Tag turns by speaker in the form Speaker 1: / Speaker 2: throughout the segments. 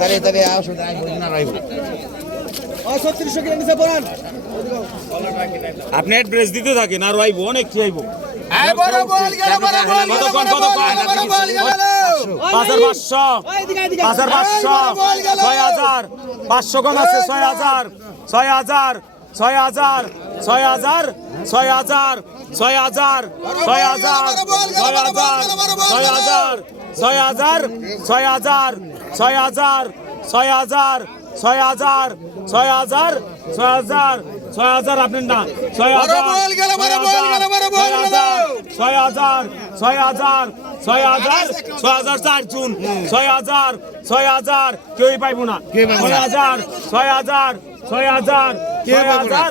Speaker 1: তারে তারে
Speaker 2: আপনি অ্যাড্রেস দিতে থাকেন আর আইব অনেক কি আইব হ্যাঁ, হ্যাঁ, ছয় হাজার ছয় হাজার ছয় হাজার ছয় হাজার ছয় হাজার ছয় হাজার ছয় হাজার ছয় হাজার ছয় হাজার ছয় হাজার ছয় হাজার ছয় হাজার ছয় হাজার ছয় হাজার ছয় হাজার ছয় হাজার ছয় হাজার আপনার না ছয় হাজার ছয় হাজার ছয় হাজার ছয় হাজার ছয় হাজার চার জুন ছয় হাজার ছয় হাজার কেউই পাইবো না ছয় হাজার ছয় হাজার ছয় হাজার ছয় হাজার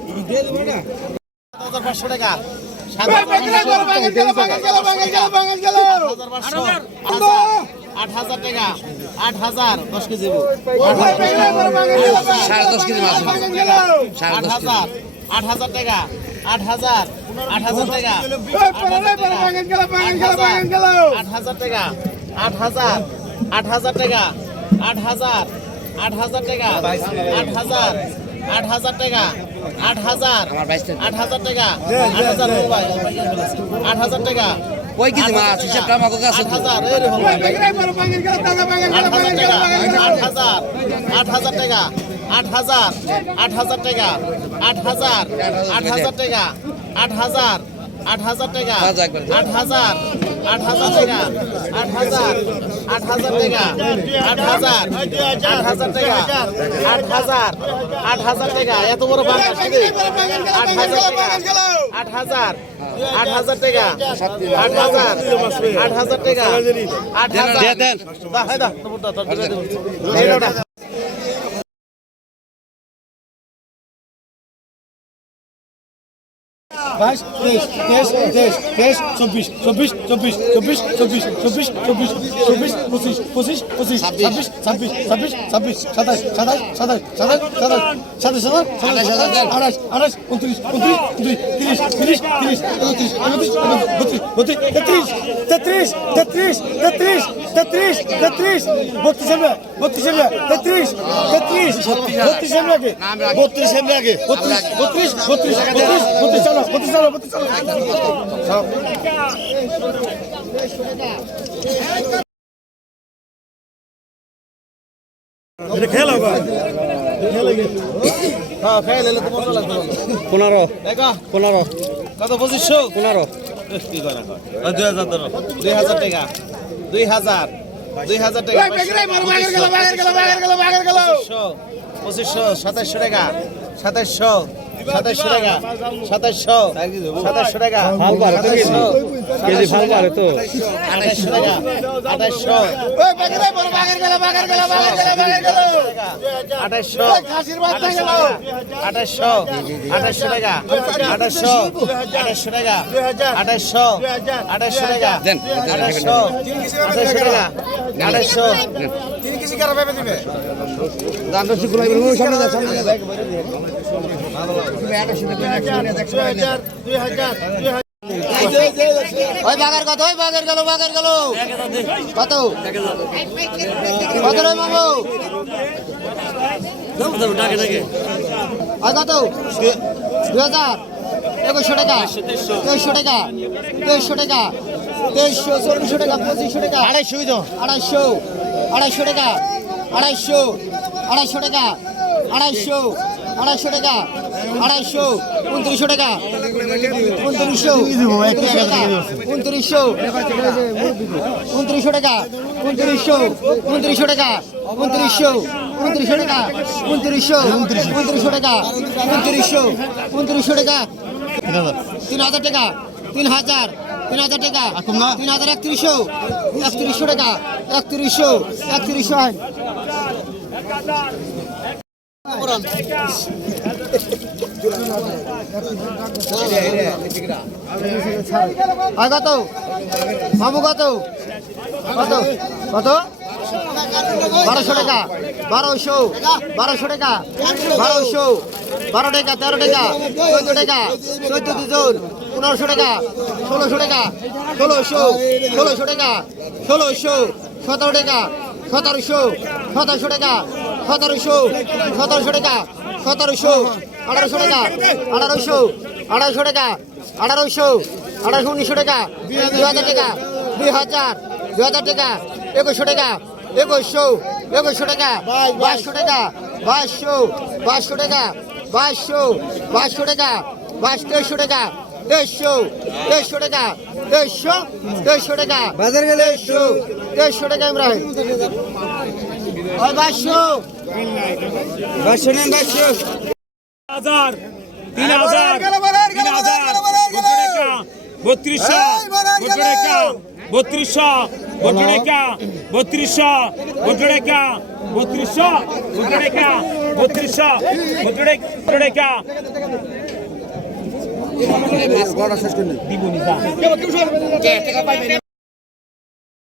Speaker 3: আট হাজার টাকা আট হাজার দশ কেজি
Speaker 4: সাড়ে দশ কেজি
Speaker 3: আট হাজার আট হাজার টাকা আট হাজার আট হাজার টাকা আট হাজার টাকা আট হাজার আট হাজার টাকা আট হাজার আট হাজার টাকা আট হাজার আট হাজার টাকা। আট হাজার। আট হাজার টাকা। আট হাজার আট হাজার টাকা।
Speaker 4: কই কি দিমা আছে
Speaker 3: সব কাম আগা আছে 8000 এ রে ভাই 8000 টাকা। 8000 8000 টাকা। 8000 8000 টাকা। 8000 8000 আট হাজার টাকা আট হাজার আট হাজার টাকা আট হাজার আট হাজার টাকা আট হাজার আট হাজার টাকা এত বড় বাংলা আট হাজার টাকা আট হাজার আট হাজার টাকা আট হাজার আট হাজার টাকা আট হাজার।
Speaker 1: বাইশ তেইশ তেইশ তেইশ তেইশ চব্বিশ চব্বিশ চব্বিশ চব্বিশ চব্বিশ চব্বিশ চব্বিশ চব্বিশ পঁচিশ পঁচিশ পঁচিশ ছাব্বিশ ছাব্বিশ ছাব্বিশ ছাব্বিশ সাতাশ সাতাশ সাতাশ সাতাশ সাতাশ সাতাশ সাতাশ সাতাশ আঠাশ আঠাশ উনত্রিশ উনত্রিশ উনত্রিশ তিরিশ তিরিশ তিরিশ একত্রিশ একত্রিশ বত্রিশ বত্রিশ তেত্রিশ তেত্রিশ তেত্রিশ তেত্রিশ তেত্রিশ তেত্রিশ বত্রিশ এমএ বত্রিশ এমএ তেত্রিশ তেত্রিশ বত্রিশ এমএ আগে বত্রিশ এমএ আগে বত্রিশ বত্রিশ বত্রিশ বত্রিশ বত্রিশ চালো প্রতি চলো প্রতি চলো।
Speaker 3: খেলা হ্যাঁ,
Speaker 1: পনেরো। পনেরো।
Speaker 3: কত পঁচিশশো?
Speaker 1: পনেরো।
Speaker 3: দুই হাজার ধরো। দুই হাজার টাকা। দুই হাজার। দুই হাজার টাকা। সাতাশশো টাকা। সাতাশশো। সাতাশশো টাকা।
Speaker 1: কেজি ভালো পারে তো।
Speaker 3: আঠাশশো টাকা। আঠাশশো আঠাশশো আঠাশশো আঠাশশো টাকা। আঠাশশো। আঠাশশো টাকা। আঠাশশো। আঠাশশো টাকা।
Speaker 4: দেন।
Speaker 3: আঠাশশো। আঠাশশো টাকা। আঠাশশো।
Speaker 4: দাম সামনে সামনে
Speaker 3: ওই বাগার কত ওই বাগার গেল বাগার গেল। কত? কত রে মামু? ওই কত? দুই হাজার একুশশো টাকা। তেইশশো টাকা। তেইশশো টাকা। তেইশশো চব্বিশশো টাকা পঁচিশশো টাকা। আড়াইশো আড়াইশো আড়াইশো টাকা। আড়াইশো আড়াইশো টাকা। আড়াইশো আড়াইশো টাকা। আড়াইশো উনত্রিশশো টাকা। উনত্রিশশো উনত্রিশশো উনত্রিশশো টাকা উনত্রিশশো উনত্রিশশো টাকা উনত্রিশশো উনত্রিশশো টাকা উনত্রিশশো উনত্রিশশো টাকা উনত্রিশশো উনত্রিশশো টাকা। তিন হাজার টাকা তিন হাজার
Speaker 5: তিন হাজার টাকা তিন হাজার একত্রিশশো একত্রিশশো টাকা একত্রিশশো একত্রিশশো কত? মামু কত? কত? কত? বারোশো টাকা। বারোশো। বারোশো টাকা। বারোশো। বারো টাকা, তেরো টাকা, চোদ্দ টাকা, চোদ্দ দুজন, পনেরোশো টাকা, ষোলোশো টাকা, ষোলোশো ষোলোশো টাকা, ষোলোশো, সতেরো টাকা, সতেরোশো সতেরোশো টাকা সতেরোশো সতেরোশো টাকা সতেরোশো আঠারোশো টাকা আঠারোশো আঠারোশো টাকা আঠারোশো আঠারোশো উনিশশো টাকা দুই হাজার টাকা দুই হাজার দুই হাজার টাকা একুশশো টাকা একুশশো একুশশো টাকা বাইশশো টাকা বাইশশো বাইশশো টাকা বাইশশো বাইশশো টাকা বাইশ তেইশশো টাকা তেইশশো তেইশশো টাকা তেইশশো তেইশশো টাকা বাজার গেলে তেইশশো তেইশশো টাকা ইব্রাহিম ওই বাইশশো বাইশশো নেন বাইশশো
Speaker 2: হাজার তিন হাজার তিন হাজার বত্রিশশো বত্রিশশো টাকা বত্রিশশো টাকা বত্রিশশো টাকা বত্রিশশো টাকা বত্রিশশো